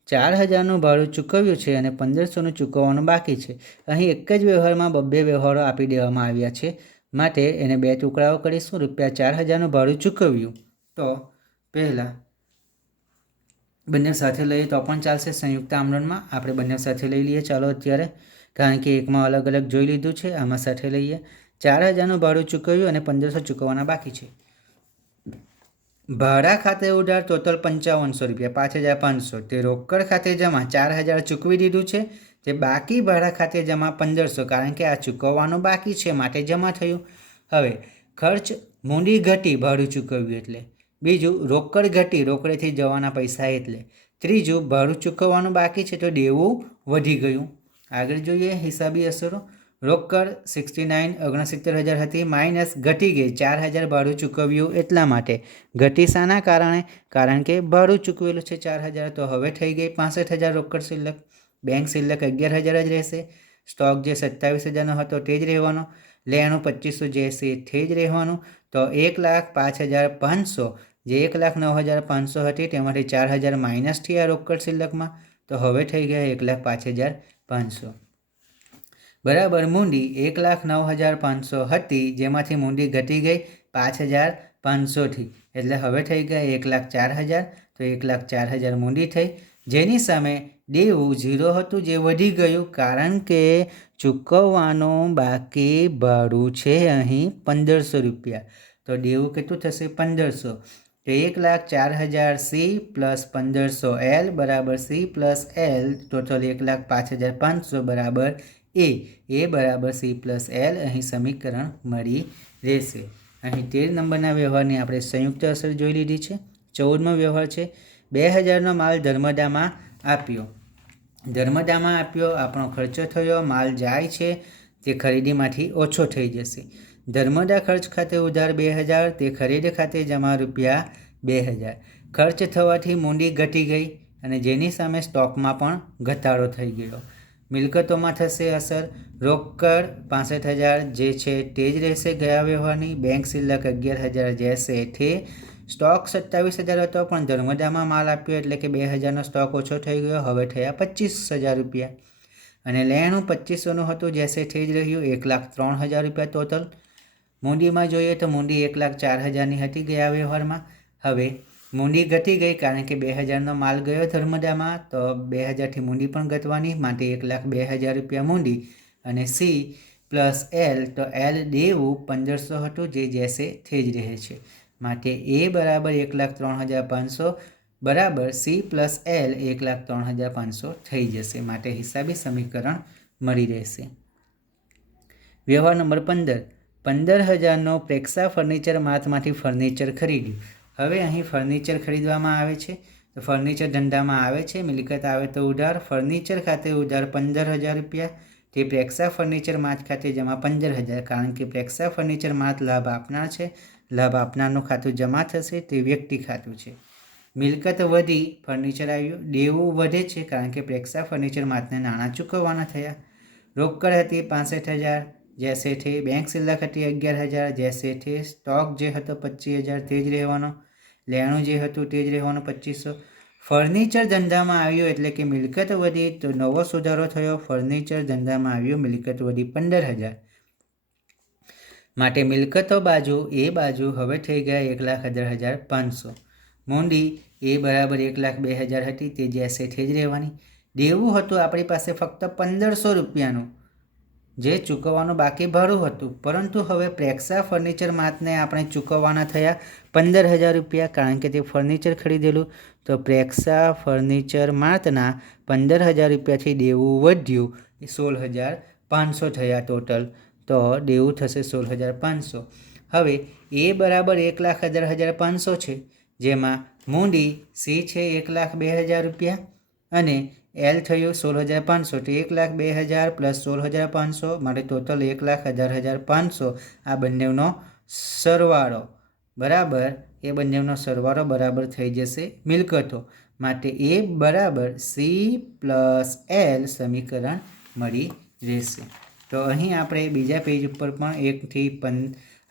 4000નું ભાડું ચૂકવ્યું છે અને 1500નું ચૂકવવાનું બાકી છે। અહીં એક જ વ્યવહારમાં બબ્બે વ્યવહારો આપી દેવામાં આવ્યા છે માટે એને બે ટુકડાઓ કરીશું। ₹4000નું ભાડું ચૂકવ્યું તો પહેલાં બંને સાથે લઈએ તો પણ ચાલશે, સંયુક્ત આમરણમાં આપણે બંને સાથે લઈ લઈએ ચાલો અત્યારે, કારણ કે એકમાં અલગ અલગ જોઈ લીધું છે, આમાં સાથે લઈએ। 4000નું ભાડું ચૂકવ્યું અને 1500 ચૂકવવાના બાકી છે। ભાડા ખાતે ઉધાર ટોટલ 5500 રૂપિયા, 5500, તે રોકડ ખાતે જમા 4000 ચૂકવી દીધું છે, તે બાકી ભાડા ખાતે જમા 1500, કારણ કે આ ચૂકવવાનું બાકી છે માટે જમા થયું। હવે ખર્ચ મૂડી ઘટી ભાડું ચૂકવ્યું એટલે, બીજું રોકડ ઘટી રોકડેથી જવાના પૈસા એટલે, ત્રીજું ભાડું ચૂકવવાનું બાકી છે તો દેવું વધી ગયું। આગળ જોઈએ હિસાબી અસરો, રોકડ 69 69000 હતી, માઇનસ ઘટી ગઈ 4000 ભાડું ચૂકવ્યું એટલા માટે, ઘટી શાના કારણે? કારણ કે ભાડું ચૂકવેલું છે 4000, તો હવે થઈ ગઈ 65000 રોકડ શિલ્લક, બેંક શિલ્લક 11000 જ રહેશે, સ્ટોક જે 27000નો હતો તે જ રહેવાનો, લેણું 2500 જે છે તે જ રહેવાનું, તો 1,05,500, જે 1,09,500 હતી તેમાંથી 4000 માઇનસ થયા રોકડ શિલ્લકમાં, તો હવે થઈ ગયા 1,05,500 બરાબર મૂડી 1,09,500 હતી, જેમાંથી મૂડી ઘટી ગઈ 5,500થી, એટલે હવે થઈ ગયા 1,04,000, તો 1,04,000 મૂડી થઈ, જેની સામે દેવું 0 હતું જે વધી ગયું કારણ કે ચૂકવવાનું બાકી ભાડું છે અહીં 1500 રૂપિયા, તો દેવું કેટલું થશે? 1500, તો 1,04,000 સી પ્લસ 1500 એલ બરાબર સી પ્લસ એલ, ટોટલ 1,05,500 બરાબર એ બરાબર સી પ્લસ એલ, અહીં સમીકરણ મળી રહેશે। અહીં 13 નંબરના વ્યવહારની આપણે સંયુક્ત અસર જોઈ લીધી છે। 14મો વ્યવહાર છે 2000નો માલ ધર્મદામાં આપ્યો, ધર્મદામાં આપ્યો, આપણો ખર્ચો થયો, માલ જાય છે તે ખરીદીમાંથી ઓછો થઈ જશે. ધર્મદા ખર્ચ ખાતે ઉધાર 2000, તે ખરીદ ખાતે જમા રૂપિયા 2000. ખર્ચ થવાથી મૂડી ઘટી ગઈ અને જેની સામે સ્ટોકમાં પણ ઘટાડો થઈ ગયો. મિલકતોમાં થશે અસર. રોકડ 65,000 જે છે તે જ રહેશે ગયા વ્યવહારની. બેંક શિલ્લક 11,000 જશે તે. સ્ટોક 27,000 હતો પણ ધર્મદામાં માલ આપ્યો એટલે કે 2,000નો સ્ટોક ઓછો થઈ ગયો, હવે થયા 25,000 રૂપિયા. અને લેણું 2500નું હતું જશે તે જ રહ્યું 1,03,000 રૂપિયા ટોટલ. મૂડીમાં જોઈએ તો મૂડી 1,04,000ની હતી ગયા વ્યવહારમાં. હવે મૂડી ઘટી ગઈ કારણ કે 2,000નો માલ ગયો ધર્મદામાં, તો 2,000થી મૂડી પણ ઘટવાની, માટે 1,02,000 રૂપિયા મૂડી. અને સી પ્લસ એલ, તો એલ દેવું 1,500 હતું જે જશે તે જ રહે છે, માટે એ બરાબર 1,03,500 બરાબર સી પ્લસ એલ 1,03,500 થઈ જશે, માટે હિસાબી સમીકરણ મળી રહેશે. વ્યવહાર નંબર 15, 15,000નો પ્રેક્ષા ફર્નિચર માર્ટમાંથી ફર્નિચર ખરીદ્યું. હવે અહીં ફર્નિચર ખરીદવામાં આવે છે, તો ફર્નિચર ધંધામાં આવે છે, મિલકત આવે તો ઉધાર. ફર્નિચર ખાતે ઉધાર 15,000 રૂપિયા, તે પ્રેક્ષા ફર્નિચર માર્ટ ખાતે જમા 15,000, કારણ કે પ્રેક્ષા ફર્નિચર માર્ટ લાભ આપનાર છે, લાભ આપનારનું ખાતું જમા થશે, તે વ્યક્તિ ખાતું છે. મિલકત વધી, ફર્નિચર આવ્યું. દેવું વધે છે કારણ કે પ્રેક્ષા ફર્નિચર માર્ટને નાણાં ચૂકવવાના થયા. રોકડ હતી 65,000 જશે તે. બેંક શિલ્લક હતી 11,000 જશે તે. સ્ટોક જે હતો 25,000 તે જ રહેવાનો. લેણું જે હતું તે જ રહેવાનું 2500. ફર્નિચર ધંધામાં આવ્યું એટલે કે મિલકત વધી, તો નવો સુધારો થયો. ફર્નિચર ધંધામાં આવ્યું, મિલકત વધી 15,000, માટે મિલકતો બાજુ એ બાજુ હવે થઈ ગયા 1,18,500. મૂડી એ બરાબર 1,02,000 હતી, તે જશે તે જ રહેવાની. દેવું હતું આપણી પાસે ફક્ત 1,500 રૂપિયાનું, જે ચૂકવવાનું બાકી ભાડું હતું, પરંતુ હવે પ્રેક્ષા ફર્નિચર માર્ટને આપણે ચૂકવવાના થયા 15,000 રૂપિયા, કારણ કે તે ફર્નિચર ખરીદેલું. તો પ્રેક્ષા ફર્નિચર માર્ટના 15,000 રૂપિયાથી દેવું વધ્યું, 16,500 થયા ટોટલ, તો દેવું થશે 16,500. હવે એ બરાબર 1,18,500 છે, જેમાં મૂડી સી છે 1,02,000 રૂપિયા અને એલ થયું 16,500, તો 1,02,000 પ્લસ 16,500, માટે ટોટલ 1,18,500. આ બંનેનો સરવાળો બરાબર, એ બંનેનો સરવાળો બરાબર થઈ જશે મિલકતો, માટે એ બરાબર સી પ્લસ એલ સમીકરણ મળી રહેશે. તો અહીં આપણે બીજા પેજ ઉપર પણ 1થી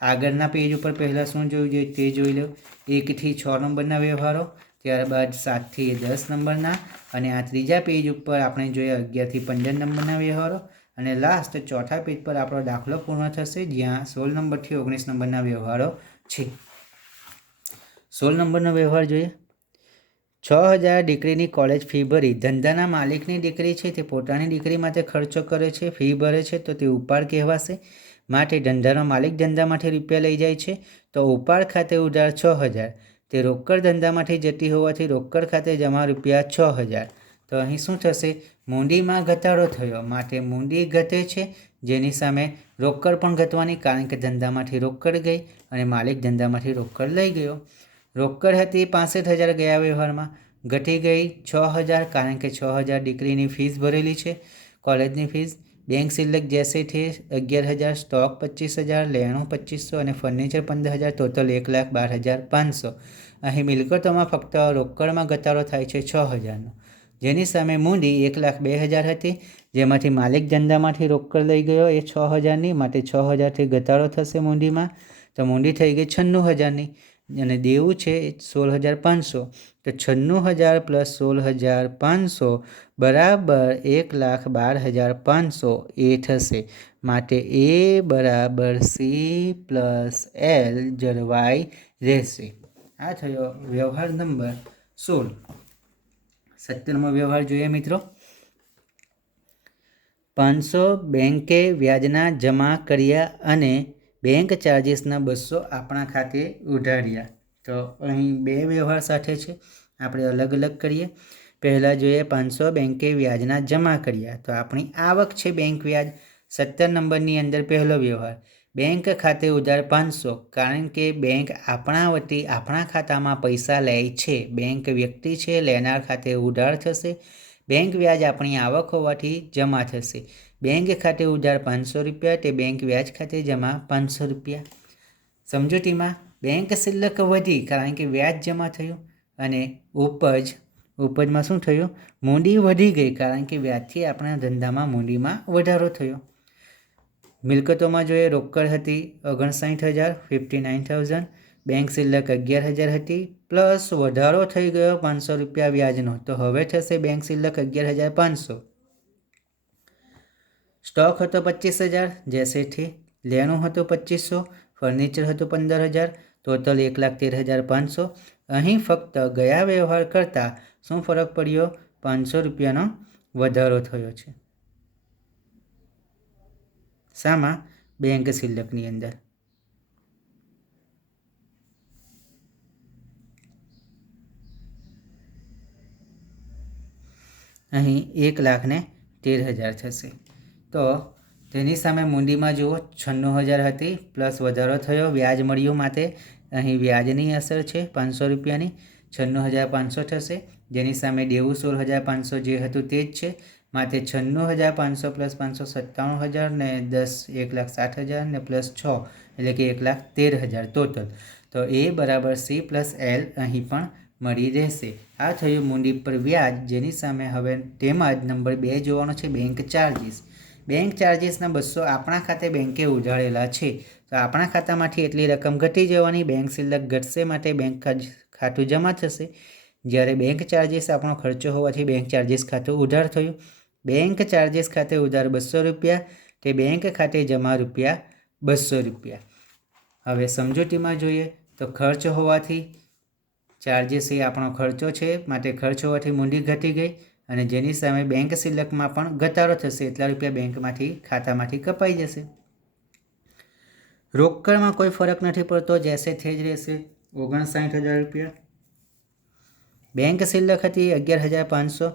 આગળના પેજ ઉપર પહેલાં શું જોયું જોઈએ તે જોઈ લો. 1થી 6 નંબરના વ્યવહારો, ત્યારબાદ 7થી 10 નંબરના, અને આ ત્રીજા પેજ ઉપર આપણે જોઈએ 11થી 15 નંબરના વ્યવહારો, અને લાસ્ટ ચોથા પેજ પર આપણો દાખલો પૂર્ણ થશે, જ્યાં 16 નંબરથી 19 નંબરના વ્યવહારો છે. 16 નંબરનો વ્યવહાર જોઈએ. 6,000 દીકરીની કોલેજ ફી ભરી. ધંધાના માલિકની દીકરી છે, તે પોતાની દીકરી માટે ખર્ચો કરે છે, ફી ભરે છે, તો તે ઉપાડ કહેવાશે. માટે ધંધાનો માલિક ધંધામાંથી રૂપિયા લઈ જાય છે, તો ઉપાડ ખાતે ઉધાર 6,000, તે રોકડ ધંધામાંથી જતી હોવાથી રોકડ ખાતે જમા રૂપિયા 6,000. તો અહીં શું થશે? મૂડીમાં ઘટાડો થયો, માટે મૂડી ઘટે છે, જેની સામે રોકડ પણ ઘટવાની, કારણ કે ધંધામાંથી રોકડ ગઈ અને માલિક ધંધામાંથી રોકડ લઈ ગયો. રોકડ હતી 65,000 ગયા વ્યવહારમાં, ઘટી ગઈ 6,000, કારણ કે 6,000 દીકરીની ફીસ ભરેલી છે, કોલેજની ફીસ. બેંક શિલ્લક જશે તે 11,000, સ્ટોક 25,000, લેણું 2500 અને ફર્નિચર 15,000, ટોટલ 1,12,500. અહીં મિલકતોમાં ફક્ત રોકડમાં ઘટાડો થાય છે 6,000નો, જેની સામે મૂડી 1,02,000 હતી, જેમાંથી માલિક ધંધામાંથી રોકડ લઈ ગયો એ 6,000ની, માટે 6,000થી ઘટાડો થશે મૂડીમાં, તો મૂડી થઈ ગઈ 96,000ની, અને દેવું છે 16,500, તો 96,000 પ્લસ 16,500 બરાબર 1,12,500 એ થશે, માટે એ બરાબર સી પ્લસ એલ જળવાઈ રહેશે. આ થયો વ્યવહાર નંબર 16. 17મો વ્યવહાર જોઈએ મિત્રો. 500 બેંકે વ્યાજના જમા કર્યા અને બેંક ચાર્જીસના 200 આપણા ખાતે ઉધાર્યા. તો અહીં બે વ્યવહાર સાથે છે, આપણે અલગ અલગ કરીએ. પહેલાં જોઈએ 500 બેંકે વ્યાજના જમા કર્યા, તો આપણી આવક છે બેંક વ્યાજ. 17 નંબરની અંદર પહેલો વ્યવહાર, બેંક ખાતે ઉધાર 500, કારણ કે બેંક આપણા વતી આપણા ખાતામાં પૈસા લે છે. બેંક વ્યક્તિ છે, લેનાર ખાતે ઉધાર થશે. બેંક વ્યાજ આપણી આવક હોવાથી જમા થશે. બેંક ખાતે ઉધાર 500 રૂપિયા તે બેંક વ્યાજ ખાતે જમા 500 રૂપિયા. સમજૂતીમાં બેંક શિલ્લક વધી કારણ કે વ્યાજ જમા થયું અને ઉપજમાં શું થયું? મૂડી વધી ગઈ કારણ કે વ્યાજથી આપણા ધંધામાં મૂડીમાં વધારો થયો. મિલકતોમાં જોઈએ રોકડ હતી 59,000 59,000, બેંક શિલ્લક 11,000 હતી પ્લસ વધારો થઈ ગયો 500 રૂપિયા વ્યાજનો, તો હવે થશે બેંક શિલ્લક 11,500. સ્ટોક હતો 25,000 જૈસે થે, લેણું હતું 2500, ફર્નિચર હતું 15,000, ટોટલ 1,13,500. અહીં ફક્ત ગયા વ્યવહાર કરતાં શું ફરક પડ્યો? 500 રૂપિયાનો વધારો થયો છે. શામાં? બેંક શિલ્લકની અંદર. અહીં 1,13,000 થશે. તો તેની સામે મૂડીમાં જુઓ 96,000 હતી પ્લસ વધારો થયો, વ્યાજ મળ્યું માટે અહીં વ્યાજની અસર છે 500 રૂપિયાની, 96,500 થશે. જેની સામે દેવું 16,500 જે હતું તે જ છે, માટે 96,500 પ્લસ 500 97,000 ને 10 1,60,000 ને પ્લસ 6 એટલે કે 1,13,000 ટોટલ. તો એ બરાબર સી પ્લસ એલ અહીં પણ મળી રહેશે. આ થયું મૂડી પર વ્યાજ. જેની સામે હવે તેમાં જ નંબર 2 જોવાનો છે બેંક ચાર્જીસ. બેંક ચાર્જીસના 200 આપણા ખાતે બેંકે ઉધારેલા છે, તો આપણા ખાતામાંથી એટલી રકમ ઘટી જવાની, બેંક શિલ્લક ઘટશે માટે બેંક ખાતું જમા થશે. જ્યારે બેંક ચાર્જીસ આપણો ખર્ચો હોવાથી બેંક ચાર્જીસ ખાતું ઉધાર થયું. બેંક ચાર્જીસ ખાતે ઉધાર 200 રૂપિયા, તે બેંક ખાતે જમા રૂપિયા 200 રૂપિયા. હવે સમજૂતીમાં જોઈએ તો ખર્ચ હોવાથી ચાર્જીસ એ આપણો ખર્ચો છે, માટે ખર્ચ હોવાથી મૂડી ઘટી ગઈ અને જેની સામે બેંક શિલ્લકમાં પણ ઘટાડો થશે, એટલા રૂપિયા બેંકમાંથી ખાતામાંથી કપાઈ જશે. રોકડમાં કોઈ ફરક નથી પડતો, જૈસે થે જ રહેશે 59,000 રૂપિયા. બેંક શિલ્લક હતી 11,500,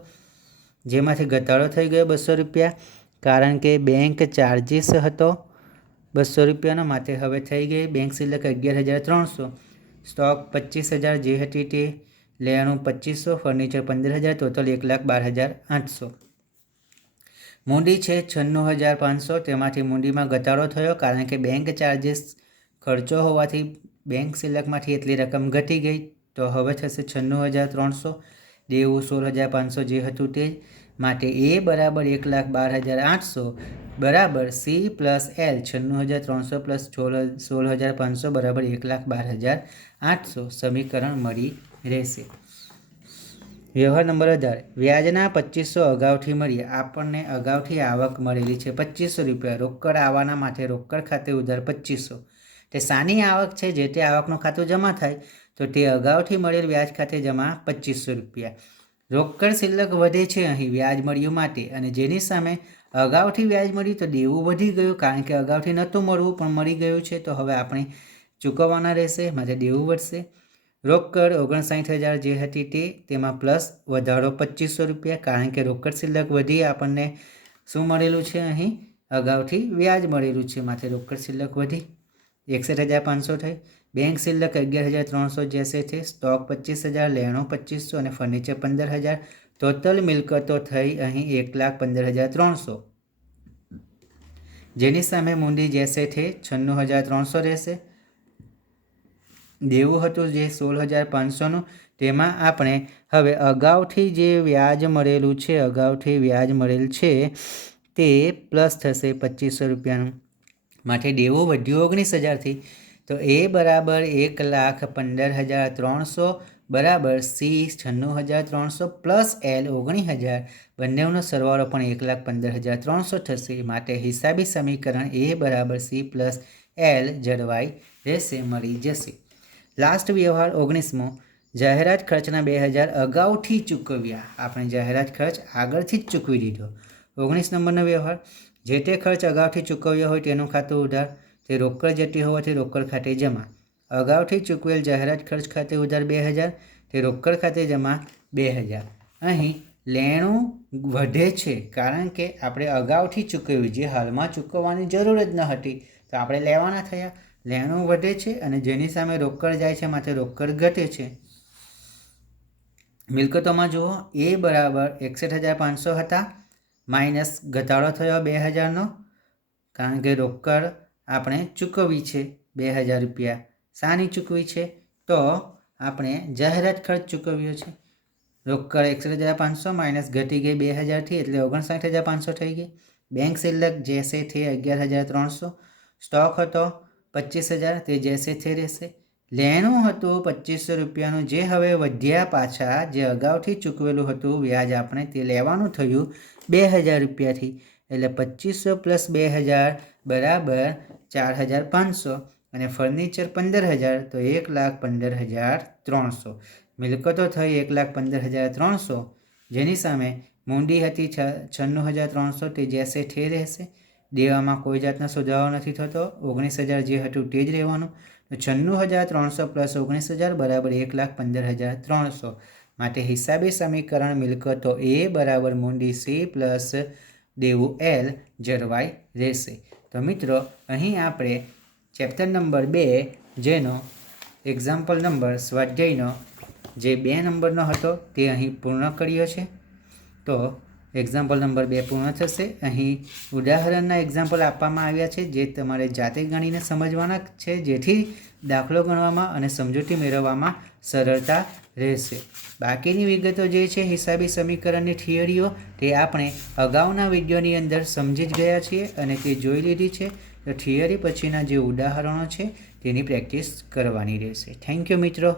જેમાંથી ઘટાડો થઈ ગયો 200 રૂપિયા કારણ કે બેંક ચાર્જીસ હતો 200 રૂપિયાનો, માટે હવે થઈ ગઈ બેંક શિલ્લક 11,300. સ્ટોક 25,000 જે હતી તે, લેણું 2500, ફર્નિચર 15,000, ટોટલ 1,12,800. મૂડી છે 96,500, તેમાંથી મૂડીમાં ઘટાડો થયો કારણ કે બેંક ચાર્જીસ ખર્ચો હોવાથી બેંક શિલ્લકમાંથી એટલી રકમ ઘટી ગઈ, તો હવે થશે 96,300. દેવું 16,500 જે હતું તે, માટે એ બરાબર 1,12,800 બરાબર સી પ્લસ એલ. 96,300 પ્લસ 16,500 બરાબર 1,12,800 સમીકરણ મળી રહેશે. વ્યવહાર નંબર 18. વ્યાજના 2500 અગાઉથી મળ્યા. આપણને અગાઉથી આવક મળેલી છે 2500 રૂપિયા. રોકડ આવવાના માટે રોકડ ખાતે ઉધાર 2500. તે સાની આવક છે, જે તે આવકનું ખાતું જમા થાય તો તે અગાઉથી મળેલ વ્યાજ ખાતે જમા 2500 રૂપિયા. રોકડ શિલ્લક વધે છે અહીં વ્યાજ મળ્યું માટે, અને જેની સામે અગાઉથી વ્યાજ મળ્યું તો દેવું વધી ગયું કારણ કે અગાઉથી નહોતું મળવું પણ મળી ગયું છે, તો હવે આપણે ચૂકવવાના રહેશે, માટે દેવું વધશે. રોકડ 59,000 જે હતી તે, તેમાં પ્લસ વધારો 2500 રૂપિયા કારણ કે રોકડ શિલ્લક વધી આપણને શું મળેલું છે અહીં? અગાઉથી વ્યાજ મળેલું છે, માટે રોકડ શિલ્લક વધી 61,500 થઈ. બેંક શિલ્લક 11,300 જૈસે છે. સ્ટોક 25,000, લેણું 2500 અને ફર્નિચર 15,000. ટોટલ મિલકતો થઈ અહીં 1,15,300. જેની સામે મૂડી જૈસે છે 96,300 રહેશે. દેવું હતું જે 16,500નું, તેમાં આપણે હવે અગાઉથી જે વ્યાજ મળેલું છે, અગાઉથી વ્યાજ મળેલ છે તે પ્લસ થશે 2500 રૂપિયાનું, માટે દેવું વધ્યું 19,000થી, તો એ બરાબર 1,15,300 બરાબર સી 96,300 પ્લસ એલ 19,000, બંનેનો સરવાળો પણ 1,15,300 થશે, માટે હિસાબી સમીકરણ એ બરાબર સી પ્લસ એલ જળવાઈ રહેશે, મળી જશે. લાસ્ટ વ્યવહાર 19મો. જાહેરાત ખર્ચના 2,000 અગાઉથી ચૂકવ્યા. આપણે જાહેરાત ખર્ચ આગળથી જ ચૂકવી દીધો. 19 નંબરનો વ્યવહાર. જે તે ખર્ચ અગાઉથી ચૂકવ્યો હોય તેનું ખાતું ઉધાર, તે રોકડ જતી હોવાથી રોકડ ખાતે જમા. અગાઉથી ચૂકવેલ જાહેરાત ખર્ચ ખાતે ઉધાર 2,000, તે રોકડ ખાતે જમા 2,000. અહીં લેણું વધે છે કારણ કે આપણે અગાઉથી ચૂકવ્યું, જે હાલમાં ચૂકવવાની જરૂર જ ન હતી તો આપણે લેવાના થયા. લેણું વધે છે અને જેની સામે રોકડ જાય છે, માટે રોકડ ઘટે છે. મિલકતોમાં જુઓ, એ બરાબર 61,500 હતા માઇનસ ઘટાડો થયો 2000નો, કારણ કે રોકડ આપણે ચૂકવવી છે 2000 રૂપિયા. શાની ચૂકવી છે? તો આપણે જાહેરાત ખર્ચ ચૂકવ્યો છે. રોકડ 61,500 માઇનસ ઘટી ગઈ 2000થી એટલે 59,500 થઈ ગઈ. બેંક શિલ્લક જૈસે થે 11,300. સ્ટોક હતો 25,000, તે જૈસે થે રહેશે. લેણું હતું 2500 રૂપિયાનું, જે હવે વધ્યા પાછા, જે અગાઉથી ચૂકવેલું હતું વ્યાજ આપણે, તે લેવાનું થયું 2000 રૂપિયાથી. એટલે 2500 પ્લસ 2000 બરાબર 4,500 અને ફર્નિચર 15,000 તો 1,15,300. મિલકતો થઈ 1,15,300, જેની સામે મૂડી હતી 96,300, તે જૈસે થે રહેશે. દેવામાં કોઈ જાતનો સુધારો નથી થતો. 19,000 જે હતું તે જ રહેવાનું. તો 96,300 પ્લસ 19,000 બરાબર 1,15,300. માટે હિસાબી સમીકરણ મિલકતો એ બરાબર મૂડી સી પ્લસ દેવું એલ જળવાઈ રહેશે. તો મિત્રો, અહીં આપણે ચેપ્ટર નંબર 2 જેનો એક્ઝામ્પલ નંબર સ્વાધ્યાયનો જે 2 નંબરનો હતો તે અહીં પૂર્ણ કર્યો છે. તો એક્ઝામ્પલ નંબર 2 પૂર્ણ થશે. અહીં ઉદાહરણના એક્ઝામ્પલ આપવામાં આવ્યા છે, જે તમારે જાતે ગણીને સમજવાના છે, જેથી દાખલો ગણવામાં અને સમજૂતી મેળવવામાં સરળતા રહેશે. બાકીની વિગતો જે છે હિસાબી સમીકરણની થિયરીઓ, તે આપણે અગાઉના વિડીયોની અંદર સમજી જ ગયા છીએ અને તે જોઈ લીધી છે. તો થિયરી પછીના જે ઉદાહરણો છે તેની પ્રેક્ટિસ કરવાની રહેશે. થેન્ક યુ મિત્રો.